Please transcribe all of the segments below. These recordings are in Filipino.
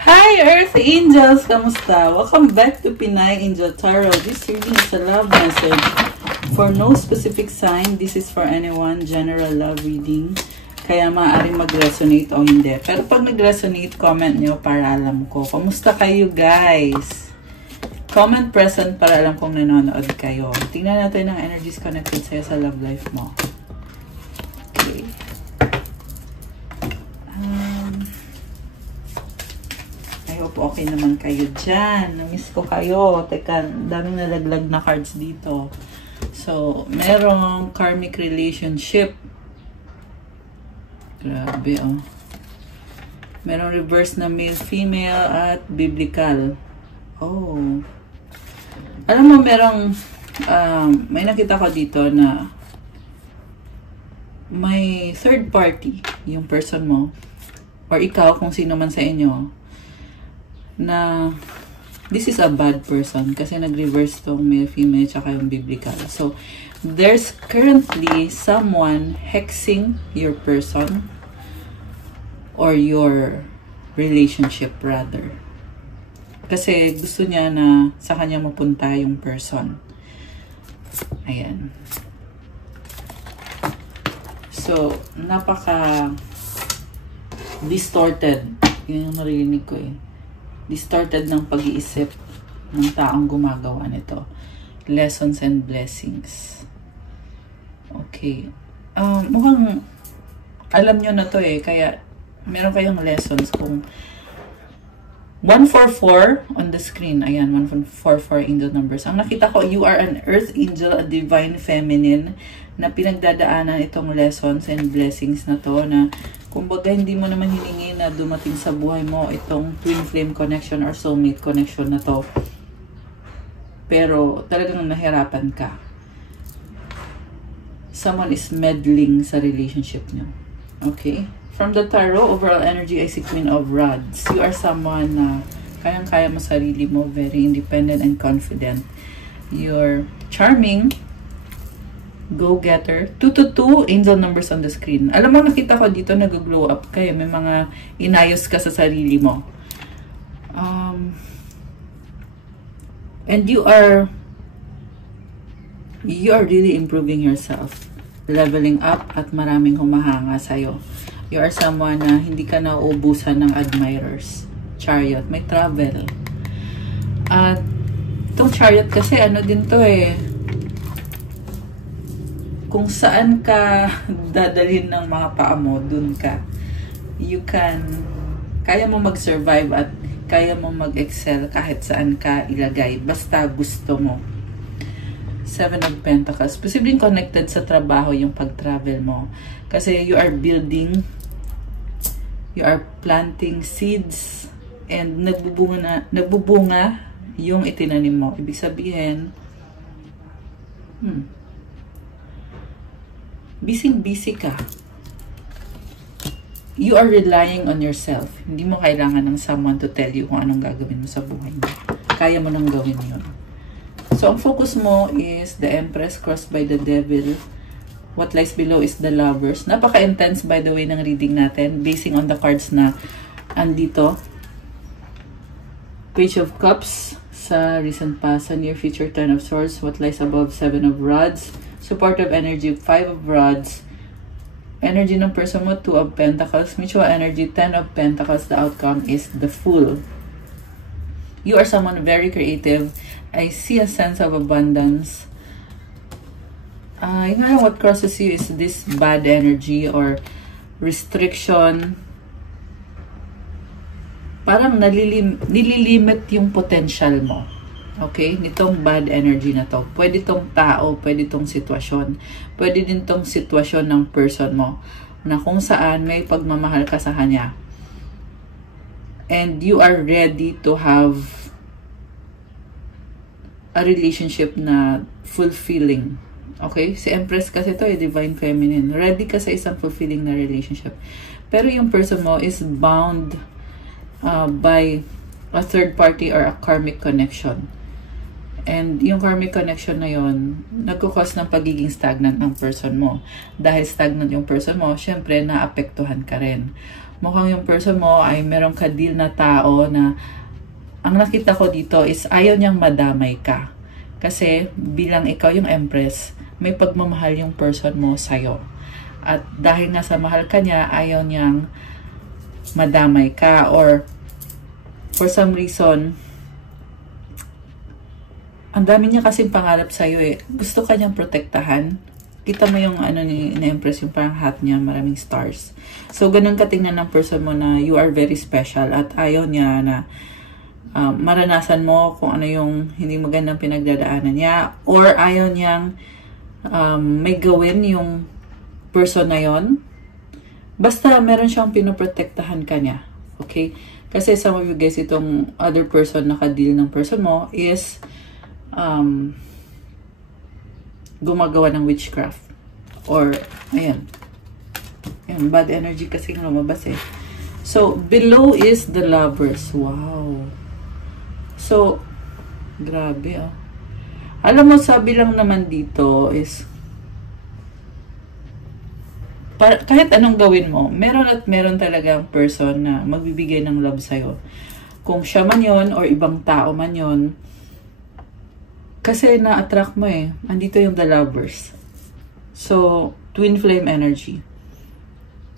Hi Earth Angels! Kamusta? Welcome back to Pinay Angel Tarot. This reading is a love message for no specific sign. This is for anyone, general love reading. Kaya maaaring mag-resonate o hindi. Pero pag nag-resonate, comment nyo para alam ko. Kamusta kayo guys? Comment present para alam kong nanonood kayo. Tingnan natin ang energies connected sa'yo sa love life mo. Okay. I hope okay naman kayo dyan. Namiss ko kayo. Teka, daming nalaglag na cards dito. So, merong karmic relationship. Grabe, oh. Merong reverse na male-female at biblical. Oh. Alam mo, merong, may nakita ko dito na may third party, yung person mo, or ikaw, kung sino man sa inyo, na this is a bad person kasi nag-reverse tong male-female tsaka yung biblical. So, there's currently someone hexing your person or your relationship rather. Kasi gusto niya na sa kanya mapunta yung person. Ayan. So, napaka distorted. Yun yung narinig ko eh. Distorted ng pag-iisip ng taong gumagawa nito. Lessons and blessings. Okay. Mukhang alam nyo na to eh. Kaya meron kayong lessons kung 144 on the screen. Ayan, 144 angel numbers. Ang nakita ko, you are an earth angel, a divine feminine, na pinagdadaanan itong lessons and blessings na to, na kumbaga hindi mo naman hiningi na dumating sa buhay mo itong twin flame connection or soulmate connection na to. Pero talagang nahirapan ka. Someone is meddling sa relationship nyo. Okay? From the tarot, overall energy, I see Queen of Rods. You are someone na kayang-kaya mo sarili mo, very independent and confident. You're charming, go-getter. 222 angel numbers on the screen. Alam mo, nakita ko dito nag-glow up kayo. May mga inayos ka sa sarili mo. And you are really improving yourself. Leveling up at maraming humahanga sa'yo. You are someone na hindi ka nauubusan ng admirers. Chariot. May travel. At itong chariot kasi ano din to eh. Kung saan ka dadalhin ng mga paa mo, dun ka. Kaya mo mag-survive at kaya mo mag-excel kahit saan ka ilagay. Basta gusto mo. Seven of Pentacles. Posibleng connected sa trabaho yung pag-travel mo. Kasi you are building, you are planting seeds, and nagbubunga yung itinanim mo. Ibig sabihin, busy ka. You are relying on yourself. Hindi mo kailangan ng someone to tell you kung anong gagawin mo sa buhay mo. Kaya mo nang gawin yun. So, ang focus mo is the Empress crossed by the Devil. What lies below is the Lovers. Napaka-intense by the way ng reading natin basing on the cards na andito. Page of Cups sa recent past, sa near future, Ten of Swords. What lies above, Seven of Rods. Supportive energy, Five of Rods. Energy ng person mo, Two of Pentacles. Mutual energy, Ten of Pentacles. The outcome is the Fool. You are someone very creative. I see a sense of abundance. What crosses you is this bad energy or restriction. Parang nililimit yung potential mo. Okay? Nitong bad energy na to. Pwede tong tao, pwede tong sitwasyon. Pwede din tong sitwasyon ng person mo na kung saan may pagmamahal ka sa kanya. And you are ready to have a relationship na fulfilling. Okay? Si Empress kasi to divine feminine. Ready ka sa isang fulfilling na relationship. Pero yung person mo is bound by a third party or a karmic connection. And yung karmic connection na yon, nagkukos ng pagiging stagnant ng person mo. Dahil stagnant yung person mo, syempre, naapektuhan ka rin. Mukhang yung person mo ay merong ka-deal na tao na ang nakita ko dito is ayaw niyang madamay ka. Kasi bilang ikaw yung empress, may pagmamahal yung person mo sa'yo. At dahil nga sa mahal ka niya, ayaw niyang madamay ka. Or for some reason, ang dami niya kasing pangarap sa'yo eh. Gusto ka niyang protektahan. Kita mo yung ano ni Empress, yung parang hat niya, maraming stars. So, ganun katingnan ng person mo na you are very special at ayaw niya na maranasan mo kung ano yung hindi magandang pinagdadaanan niya, or ayaw niyang may gawin yung person na yon. Basta meron siyang pinoprotektahan ka niya. Okay? Kasi some of you guys, itong other person na ka-deal ng person mo is gumagawa ng witchcraft. Or, ayan. Ayan, bad energy kasi lumabas eh. So, below is the lovers. Wow. So, grabe ah. Alam mo, sabi lang naman dito is, kahit anong gawin mo, meron at meron talagang person na magbibigay ng love sa'yo. Kung siya man yon or ibang tao man yon, kasi na-attract mo eh. Andito yung the lovers. So, twin flame energy.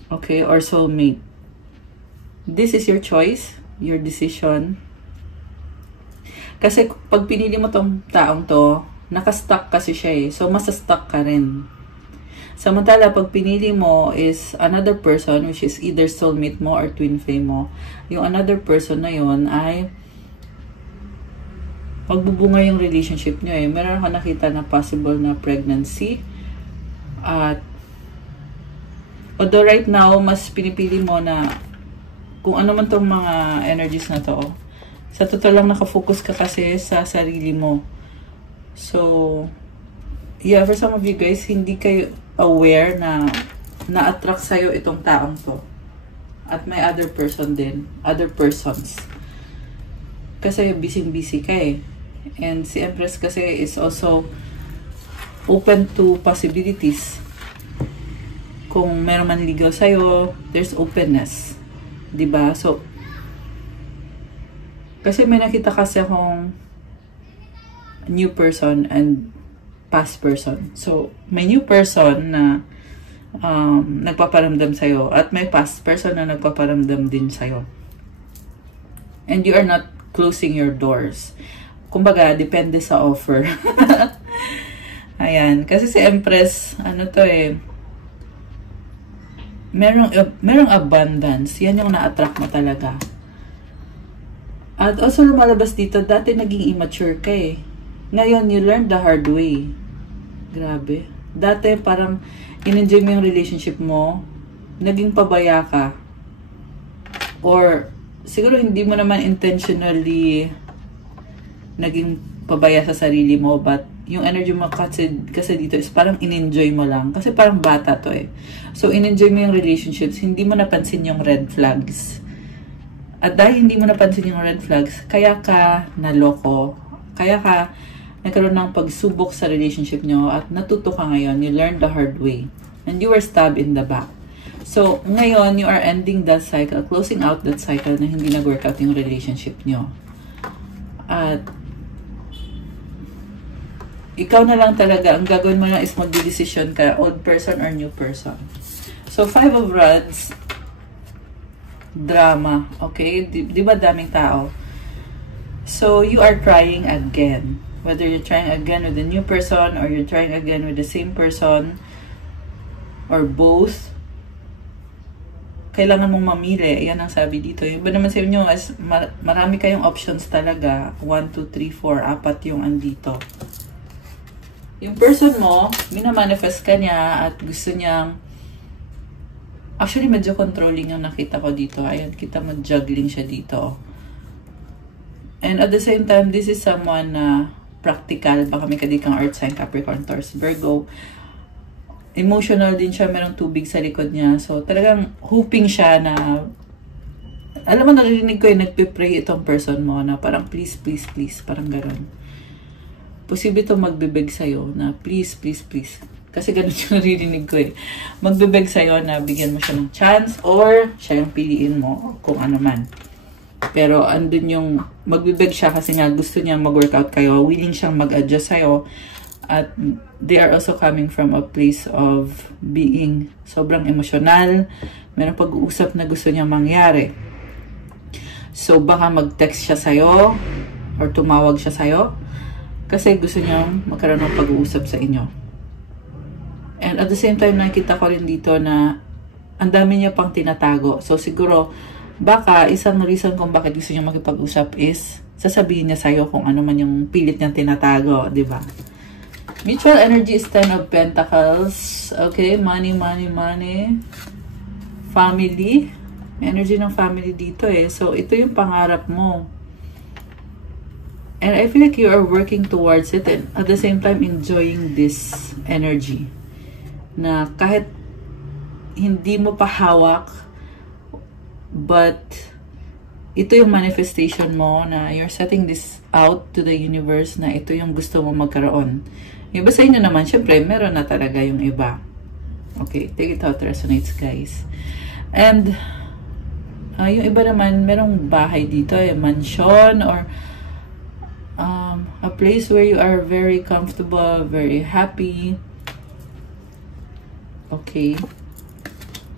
Okay? Or soulmate. This is your choice, your decision. Kasi pag pinili mo tong taong to, nakastuck kasi siya eh. So, masastuck ka rin. Samantala, pag pinili mo is another person, which is either soulmate mo or twin flame mo, yung another person na yon ay magbubunga yung relationship nyo eh. Meron ka nakita na possible na pregnancy. At although right now, mas pinipili mo na kung ano man tong mga energies na to, sa totoo lang nakafocus ka kasi sa sarili mo. So, yeah, for some of you guys, hindi kayo aware na na-attract sa'yo itong taong to. At may other person din. Other persons. Kasi busy-busy ka eh. And si Empress kasi is also open to possibilities. Kung meron man ligaw sa'yo, there's openness. Diba? So, kasi may nakita kasi akong new person and past person. So, may new person na nagpaparamdam sa'yo at may past person na nagpaparamdam din sa'yo. And you are not closing your doors. Kumbaga, depende sa offer. Ayan. Kasi si Empress, ano to eh, merong abundance. Yan yung na-attract mo talaga. At also lumalabas dito, dati naging immature ka eh. Ngayon, you learned the hard way. Grabe. Dati parang in-enjoy mo yung relationship mo, naging pabaya ka. Or siguro hindi mo naman intentionally naging pabaya sa sarili mo, but yung energy mo kasi dito is parang in-enjoy mo lang. Kasi parang bata to eh. So, in-enjoy mo yung relationships, hindi mo napansin yung red flags. At dahil hindi mo napansin yung red flags, kaya ka naloko. Kaya ka nagkaroon ng pagsubok sa relationship nyo at natuto ka ngayon. You learned the hard way. And you were stabbed in the back. So, ngayon, you are ending that cycle, closing out that cycle na hindi nag-work out yung relationship nyo. At ikaw na lang talaga, ang gagawin mo lang is mag-decision ka, old person or new person. So, 5 of Rods, drama, okay? Di ba daming tao? So, you are trying again. Whether you're trying again with a new person or you're trying again with the same person or both, kailangan mong mamili. Yan ang sabi dito. Yung ba naman sa inyo, marami kayong options talaga. 1, 2, 3, 4, 4 yung andito. Yung person mo, minamanifest ka niya at gusto niyang, actually medyo controlling yung nakita ko dito. Ayan, kita mo juggling siya dito. And at the same time, this is someone na practical. Baka may kadikang earth sign, Capricorn, Taurus, Virgo. Emotional din siya, merong tubig sa likod niya. So, talagang hoping siya na, alam mo, narinig ko yung nagpipray itong person mo na parang please, please, please, parang gano'n. posible to magbibig sa'yo na please, please, please. Kasi ganun yung naririnig ko eh. Magbibig sa'yo na bigyan mo siya ng chance or siya yung piliin mo kung ano man. Pero andun yung magbibig siya kasi nga gusto niya mag-workout kayo. Willing siyang mag-adjust sa'yo. At they are also coming from a place of being sobrang emosyonal. Meron pag-uusap na gusto niya mangyari. So baka mag-text siya sa'yo or tumawag siya sa'yo kasi gusto niyang magkaroon ng pag-uusap sa inyo. And at the same time, nakita ko rin dito na ang dami niya pang tinatago. So siguro, baka isang reason kung bakit gusto niya makipag-usap is sasabihin niya sa'yo kung ano man yung pilit niyang tinatago, di ba? Mutual energy is 10 of Pentacles. Okay, money, money, money. Family. Energy ng family dito eh. So, ito yung pangarap mo. And I feel like you are working towards it and at the same time enjoying this energy. Na kahit hindi mo pa hawak, but ito yung manifestation mo na you're setting this out to the universe na ito yung gusto mo magkaroon. Yung iba sa inyo naman, syempre, meron na talaga yung iba. Okay, take it out resonates, guys. And yung iba naman, merong bahay dito, mansion or a place where you are very comfortable, very happy. Okay.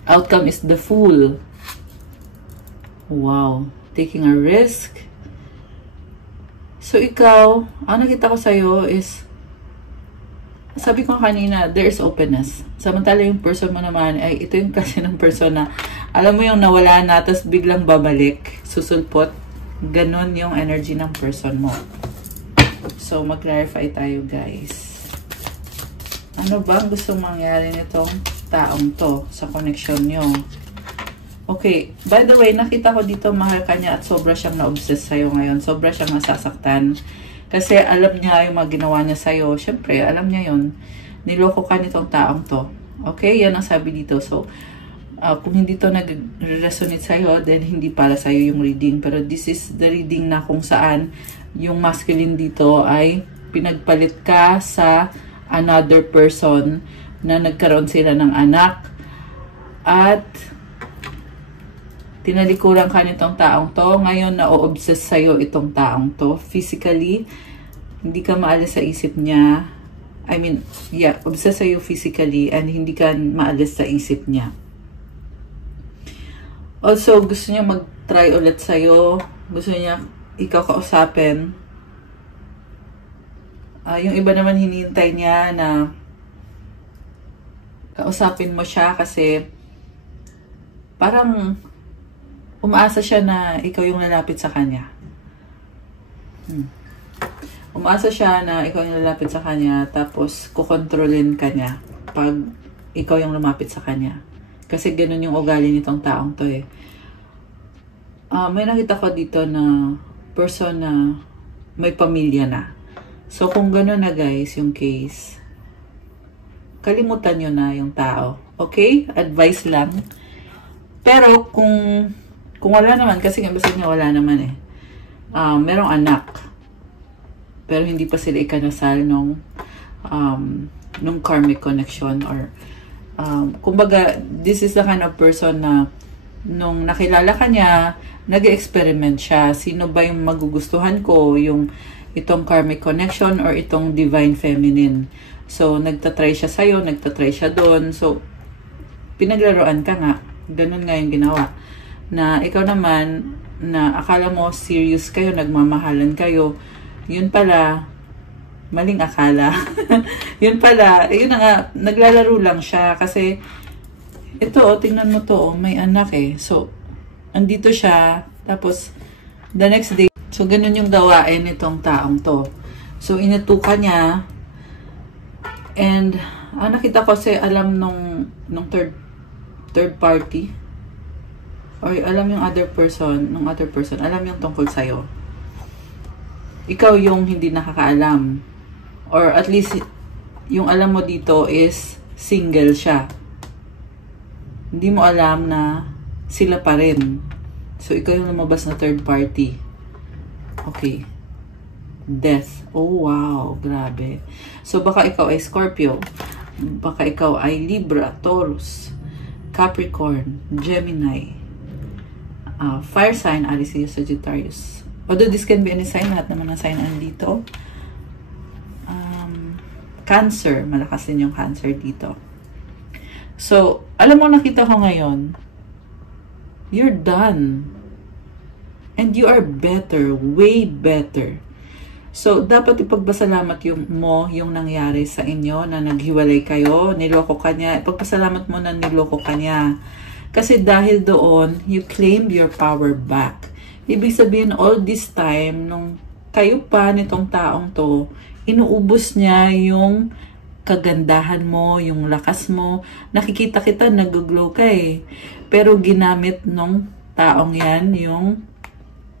Outcome is the Fool. Wow. Taking a risk. So, ikaw, ang nakita ko sa'yo is, sabi ko kanina, there is openness. Samantala yung person mo naman, ay ito yung kasi ng person na, alam mo yung nawala na, tapos biglang babalik, susulpot. Ganon yung energy ng person mo. So, mag-clarify tayo, guys. Ano ba ang gusto mangyari nitong taong to sa connection nyo? Okay, by the way, nakita ko dito mahal ka niya at sobra siyang na-obsess sa'yo ngayon. Sobra siyang nasasaktan. Kasi alam niya yung mga ginawa niya sa'yo. Siyempre, alam niya yun. Niloko ka nitong taong to. Okay, yan ang sabi dito. So, kung hindi to nag-resonate sa'yo, then hindi para sa'yo yung reading. Pero this is the reading na kung saan yung masculine dito ay pinagpalit ka sa another person na nagkaroon sila ng anak at tinalikuran ka nitong taong to. Ngayon, na-obsess sa'yo itong taong to. Physically, hindi ka maalis sa isip niya. I mean, yeah, obsessed sa'yo physically and hindi ka maalis sa isip niya. Also, gusto niya mag-try ulit sa'yo. Gusto niya ikaw kausapin. Yung iba naman hinihintay niya na kausapin mo siya kasi parang umaasa siya na ikaw yung lalapit sa kanya. Umaasa siya na ikaw yung lalapit sa kanya tapos kukontrolin ka niya pag ikaw yung lumapit sa kanya. Kasi ganun yung ugali nitong taong to eh. May nakita ko dito na person na may pamilya na. So kung ganun na guys yung case, kalimutan nyo na yung tao. Okay? Advice lang. Pero kung wala naman, kasi nga basta niya wala naman eh. Merong anak. Pero hindi pa sila ikanasal nung karmic connection or kumbaga, this is the kind of person na nung nakilala ka niya, nag-experiment siya. Sino ba yung magugustuhan ko? Yung itong karmic connection or itong divine feminine. So, nagtatry siya sa'yo, nagtatry siya doon. So, pinaglaruan ka nga. Ganun nga yung ginawa. Na ikaw naman, na akala mo serious kayo, nagmamahalan kayo. Yun pala, maling akala. Yun pala, yun na nga, naglalaro lang siya. Kasi, ito, tingnan mo to, may anak eh. So, andito siya, tapos, the next day, so, ganun yung gawain nitong taong to. So, inatuka niya, and, nakita ko kasi alam nung third party, or alam yung other person, alam yung tungkol sa'yo. Ikaw yung hindi nakakaalam. Or at least, yung alam mo dito is single siya. Hindi mo alam na sila pa rin. So, ikaw yung lumabas na third party. Okay. Death. Oh, wow. Grabe. So, baka ikaw ay Scorpio. Baka ikaw ay Libra, Taurus, Capricorn, Gemini, fire sign, Aries, Sagittarius. Although this can be any sign, lahat naman ng sign andito. Cancer, malakas din yung Cancer dito. So, alam mo, nakita ko ngayon, you're done. And you are better, way better. So, dapat ipagpasalamat yung nangyari sa inyo na naghiwalay kayo, niloko ka niya. Ipagpasalamat mo na niloko ka niya. Kasi dahil doon, you claimed your power back. Ibig sabihin, all this time, nung kayo pa nitong taong to, inuubos niya yung kagandahan mo, yung lakas mo. Nakikita kita, nag-glow ka eh. Pero ginamit nung taong yan, yung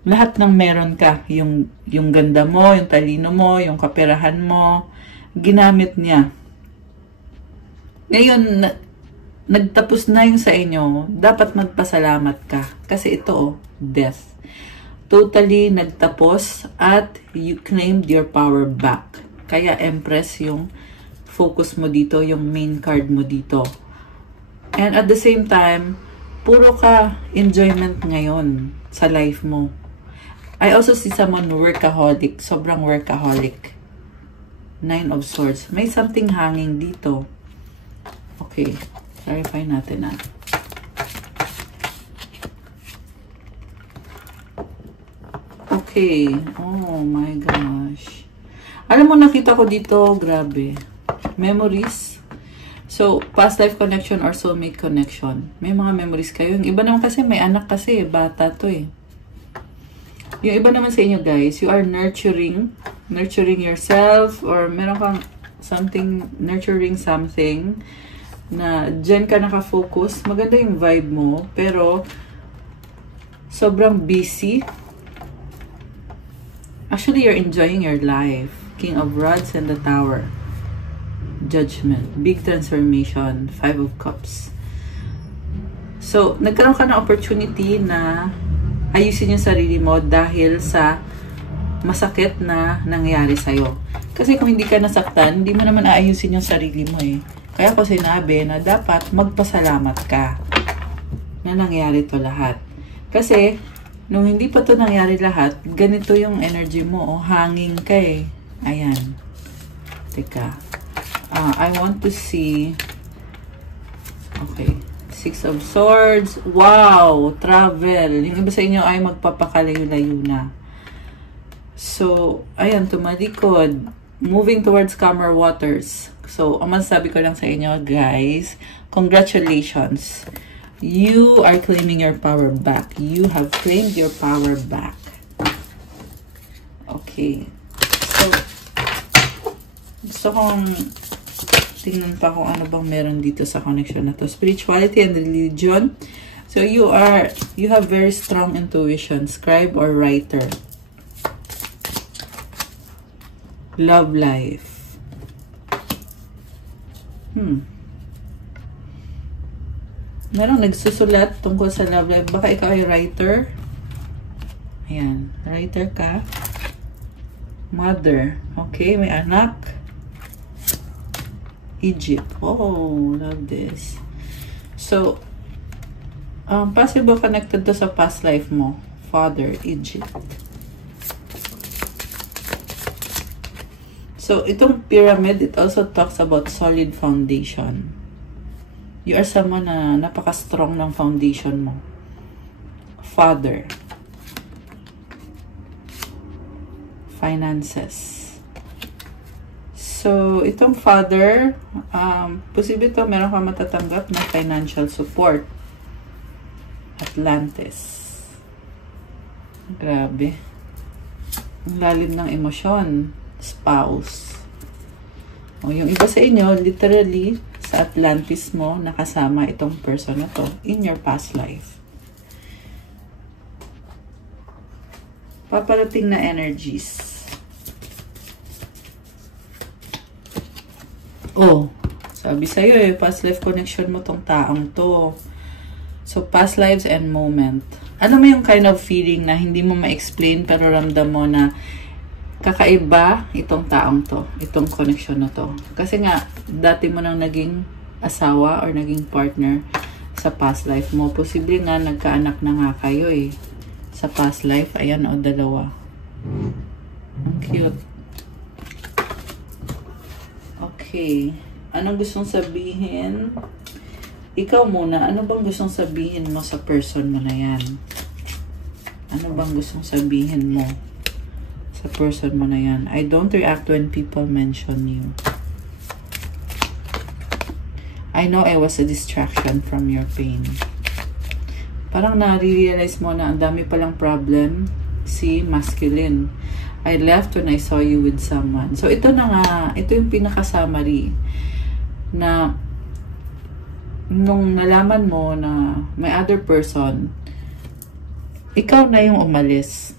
lahat ng meron ka, yung ganda mo, yung talino mo, yung kaperahan mo, ginamit niya. Ngayon, nagtapos na yung sa inyo, dapat magpasalamat ka. Kasi ito, death. Totally nagtapos at you claimed your power back. Kaya Empress yung focus mo dito, yung main card mo dito. And at the same time, puro ka enjoyment ngayon sa life mo. I also see someone workaholic. Sobrang workaholic. 9 of Swords. May something hanging dito. Okay. Clarify natin na. Okay. Oh my gosh. Alam mo, nakita ko dito, grabe. Memories. So, past life connection or soulmate connection. May mga memories kayo. Yung iba naman kasi, may anak kasi. Bata to eh. Yung iba naman sa inyo guys, you are nurturing yourself or meron kang nurturing something na dyan ka nakafocus. Maganda yung vibe mo, pero sobrang busy. Actually, you're enjoying your life. King of Rods and the Tower. Judgment. Big transformation. 5 of Cups. So, nagkaroon ka ng opportunity na ayusin yung sarili mo dahil sa masakit na nangyari sa'yo. Kasi kung hindi ka nasaktan, hindi mo naman aayusin yung sarili mo eh. Kaya ko sinabi na dapat magpasalamat ka na nangyari to lahat. Kasi, nung hindi pa to nangyari lahat, ganito yung energy mo. Oh, hanging ka eh. Ayan. Teka. I want to see. Okay. 6 of Swords. Wow! Travel. Yung iba sa inyo ay magpapakalayo-layo na. So, ayan, tumalikod. Moving towards calmer waters. So, ang masasabi ko lang sa inyo, guys, congratulations. You are claiming your power back. You have claimed your power back. Okay. So, gusto kong tingnan pa kung ano bang meron dito sa connection na to. Spirituality and religion. So, you have very strong intuition. Scribe or writer. Love life. Merong nagsusulat tungkol sa love life. Baka ikaw ay writer. Ayan. Writer ka. Mother. Okay, may anak. Egypt. Oh, love this. So, possible connected to sa past life mo. Father, Egypt. So, itong pyramid, it also talks about solid foundation. You are someone na napaka-strong ng foundation mo. Father. Finances. So, itong father, posible ito, meron kang matatanggap na financial support. Atlantis. Grabe. Ang lalim ng emosyon. Spouse. O, yung iba sa inyo, literally, sa Atlantis mo, nakasama itong person na to in your past life. Paparating na energies. Oh, sabi sa'yo eh, past life connection mo tong taong to. So, past lives and moment. Ano mo yung kind of feeling na hindi mo ma-explain pero ramdam mo na kakaiba itong taong to, itong connection na to. Kasi nga, dati mo nang naging asawa or naging partner sa past life mo. Posible nga, nagkaanak na nga kayo eh. Sa past life, ayan o, dalawa. Ang cute. Okay. Anong gustong sabihin? Ikaw muna, ano bang gustong sabihin mo sa person mo na yan? Ano bang gustong sabihin mo sa person mo na yan? I don't react when people mention you. I know I was a distraction from your pain. Parang nare-realize mo na ang dami palang problem si masculine. I left when I saw you with someone. So ito na nga, ito yung pinaka-summary na nung nalaman mo na may other person, ikaw na yung umalis.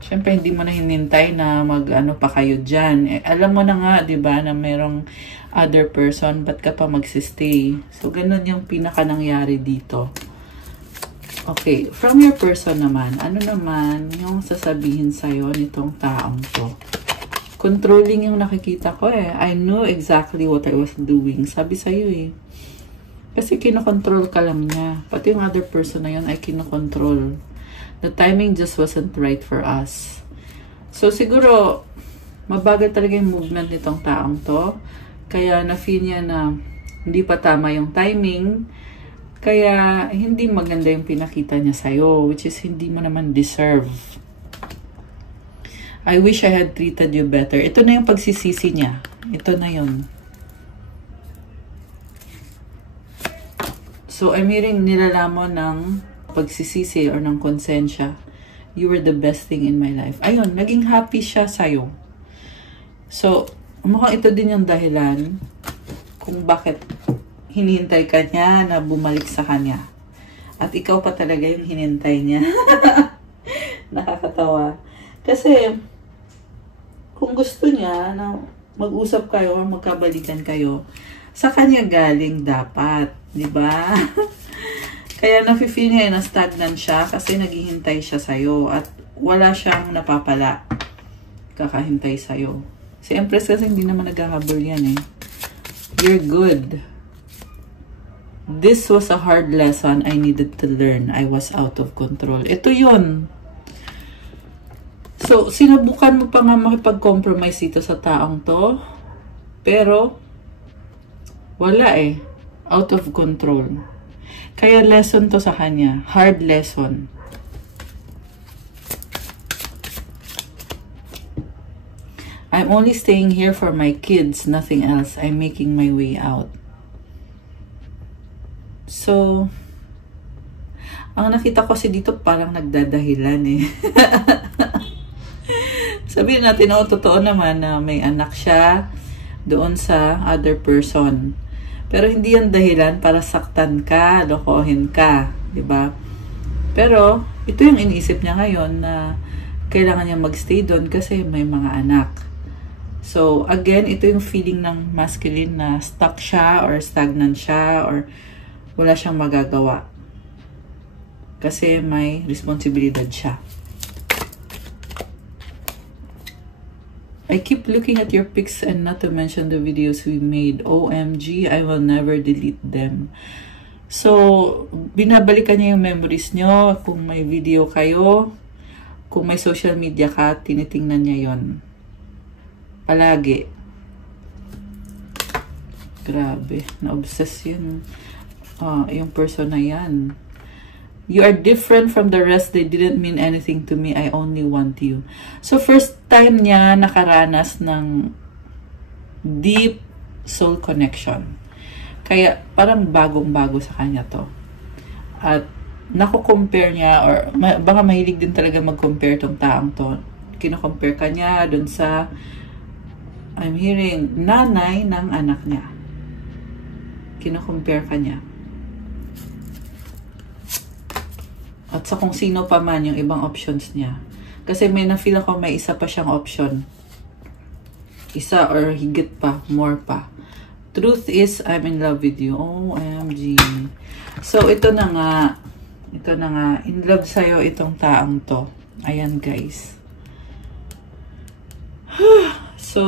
Siyempre, hindi mo na hinintay na mag-ano pa kayo dyan. Eh, alam mo na nga, di ba, na merong other person, ba't ka pa magsistay? So, ganun yung pinaka-nangyari dito. Okay, from your person naman, ano naman yung sasabihin sa'yo nitong taong to? Controlling yung nakikita ko eh. I knew exactly what I was doing. Sabi sa'yo eh. Kasi kinokontrol ka lang niya. Pati yung other person na yun ay kinokontrol. The timing just wasn't right for us. So, siguro, mabagal talaga yung movement nitong taong to. Kaya, na-feel niya na hindi pa tama yung timing. Kaya, hindi maganda yung pinakita niya sa'yo, which is hindi mo naman deserve. I wish I had treated you better. Ito na yung pagsisisi niya. Ito na yun. So, I'm hearing nilalamon ng pagsisisi or ng konsensya. You were the best thing in my life. Ayun, naging happy siya sa'yo. So, mukhang ito din yung dahilan kung bakit hinihintay ka niya na bumalik sa kanya. At ikaw pa talaga yung hinintay niya. Nakakatawa. Kasi, kung gusto niya na mag-usap kayo or magkabalikan kayo, sa kanya galing dapat. Diba? Kaya nafe-feel niya na stagnant siya kasi naghihintay siya sa'yo at wala siyang napapala kakahintay sa'yo. Si Empress kasi hindi naman naghahabol yan eh. You're good. This was a hard lesson I needed to learn. I was out of control. Ito yun. So, sinubukan mo pa nga makipag-compromise dito sa taong to. Pero, wala eh. Out of control. Kaya lesson to sa kanya. Hard lesson. I'm only staying here for my kids. Nothing else. I'm making my way out. So, ang nakita ko si dito parang nagdadahilan eh. Sabihin natin, oh, totoo naman na may anak siya doon sa other person. Pero hindi yan dahilan para saktan ka, lokohin ka, di ba? Pero ito yung iniisip niya ngayon na kailangan niya magstay doon kasi may mga anak. So again, ito yung feeling ng masculine na stuck siya or stagnant siya or wala siyang magagawa. Kasi may responsibilidad siya. I keep looking at your pics and not to mention the videos we made. OMG, I will never delete them. So, binabalikan niya yung memories nyo. Kung may video kayo, kung may social media ka, tinitingnan niya yon. Palagi. Grabe, na-obsess yun. Yung person na yan. You are different from the rest. They didn't mean anything to me. I only want you. So, first time niya nakaranas ng deep soul connection. Kaya, parang bagong-bago sa kanya to. At, nako-compare niya, or baka mahilig din talaga mag-compare tong taong to. Kino-compare ka niya dun sa, I'm hearing, nanay ng anak niya. Kino-compare ka niya. At sa kung sino pa man yung ibang options niya. Kasi may na-feel ako may isa pa siyang option. Isa or higit pa, more pa. Truth is, I'm in love with you. OMG. So, ito na nga. Ito na nga. In love sa'yo itong taong to. Ayan, guys. So,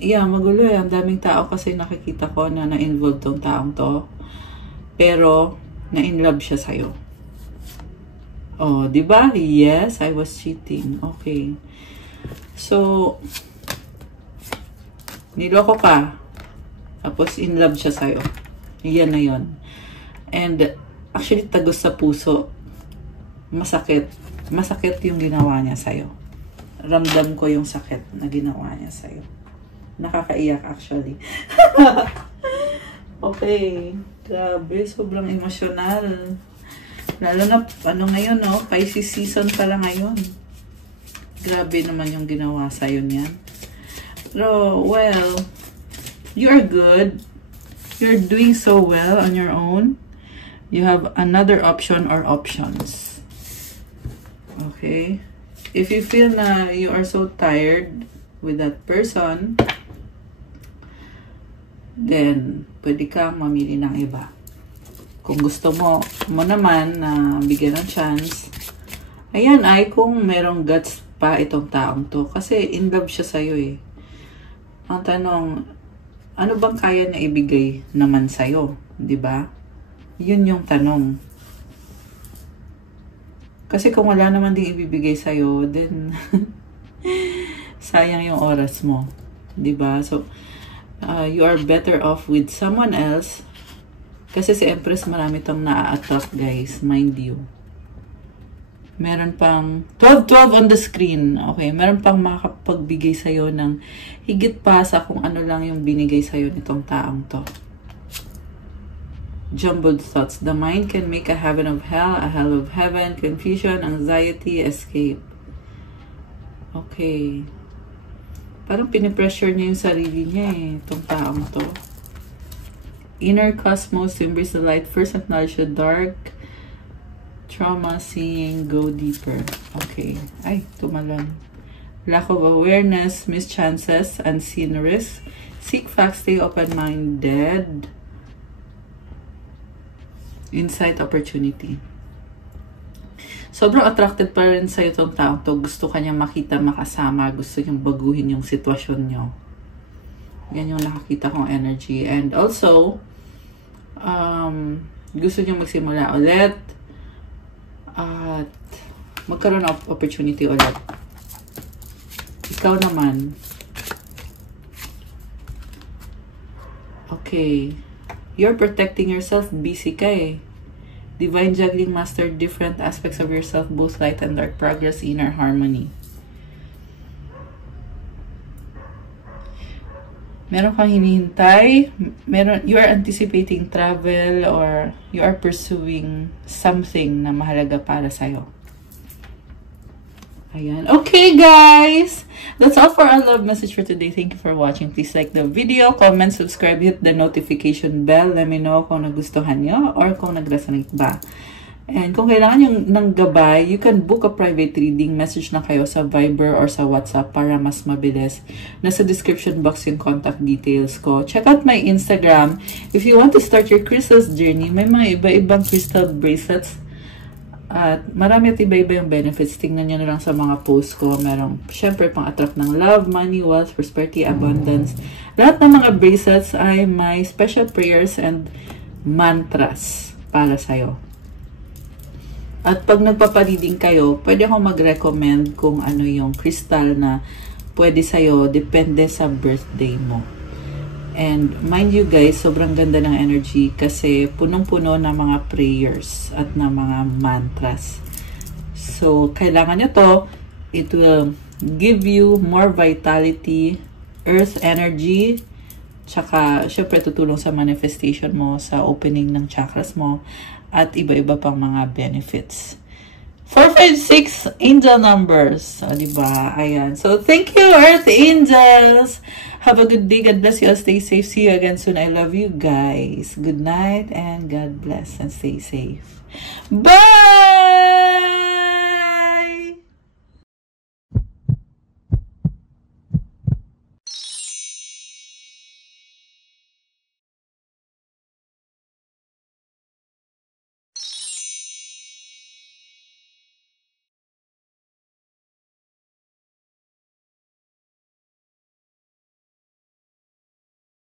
yeah, magulo eh. Ang daming tao kasi nakikita ko na na-involve tong taong to. Pero, na-inlove siya sa'yo. Oh, di ba? Yes, I was cheating. Okay. So, niloko ka. Tapos, in-love siya sa'yo. Yan na yun. And, actually, tagos sa puso. Masakit. Masakit yung ginawa niya sa'yo. Ramdam ko yung sakit na ginawa niya sa'yo. Nakakaiyak actually. Okay. Grabe, sobrang emosyonal. Lalo na, ano ngayon, no? Pisces season pala ngayon. Grabe naman yung ginawa sa'yo niyan. Pero, well, you're good. You're doing so well on your own. You have another option or options. Okay? If you feel na you are so tired with that person, then pwede kang mamili ng iba. Kung gusto mo naman na bigyan ng chance, ayan ay kung merong guts pa itong taong to. Kasi in love siya sa'yo eh. Ang tanong, ano bang kaya niya ibigay naman sa'yo? Diba? Yun yung tanong. Kasi kung wala naman din ibibigay sa'yo, then sayang yung oras mo. Diba? So, you are better off with someone else. Kasi si Empress marami tong na-attract, guys. Mind you. Meron pang 12-12 on the screen. Okay, meron pang makapagbigay sa'yo ng higit pa sa kung ano lang yung binigay sa'yo nitong taong to. Jumbled thoughts. The mind can make a heaven of hell, a hell of heaven, confusion, anxiety, escape. Okay. Parang pinipressure niya yung sarili niya eh, itong taong to. Inner cosmos, embrace the light, first acknowledge the dark, trauma, seeing, go deeper. Okay. Ay, tumalon. Lack of awareness, missed chances, unseen risks, seek facts, stay open-minded, insight, opportunity. Sobrang attracted pa rin sa'yo itong taong to. Gusto kanya makita, makasama. Gusto niyang baguhin yung sitwasyon niyo. Yan yung nakakita kong energy. And also, gusto niyang magsimula ulit. At magkaroon ng opportunity ulit. Ikaw naman. Okay. You're protecting yourself. Busy ka eh. Divine juggling, master different aspects of yourself, both light and dark, progress, inner harmony. Meron kang hinihintay. You are anticipating travel or you are pursuing something na mahalaga para sa'yo. Ayan. Okay, guys. That's all for our love message for today. Thank you for watching. Please like the video, comment, subscribe, hit the notification bell. Let me know kung nagustuhan nyo or kung nag-resonate ba. And kung kailangan yung ng gabay, you can book a private reading. Message na kayo sa Viber or sa WhatsApp para mas mabilis. Nasa description box yung contact details ko. Check out my Instagram. If you want to start your crystals journey, may mga iba-ibang crystal bracelets. At marami at iba-iba yung benefits. Tingnan nyo na lang sa mga posts ko. Merong, syempre, pang-attract ng love, money, wealth, prosperity, abundance. Lahat ng mga bracelets ay may special prayers and mantras para sa'yo. At pag nagpapareading kayo, pwede akong mag-recommend kung ano yung crystal na pwede sa'yo, depende sa birthday mo. And mind you guys, sobrang ganda ng energy kasi punong-puno ng mga prayers at ng mga mantras. So, kailangan nyo to. It will give you more vitality, earth energy, tsaka syempre tutulong sa manifestation mo, sa opening ng chakras mo, at iba-iba pang mga benefits. 456 angel numbers. So, diba? Ayan. So, thank you, Earth Angels. Have a good day. God bless you all. Stay safe. See you again soon. I love you guys. Good night and God bless and stay safe. Bye!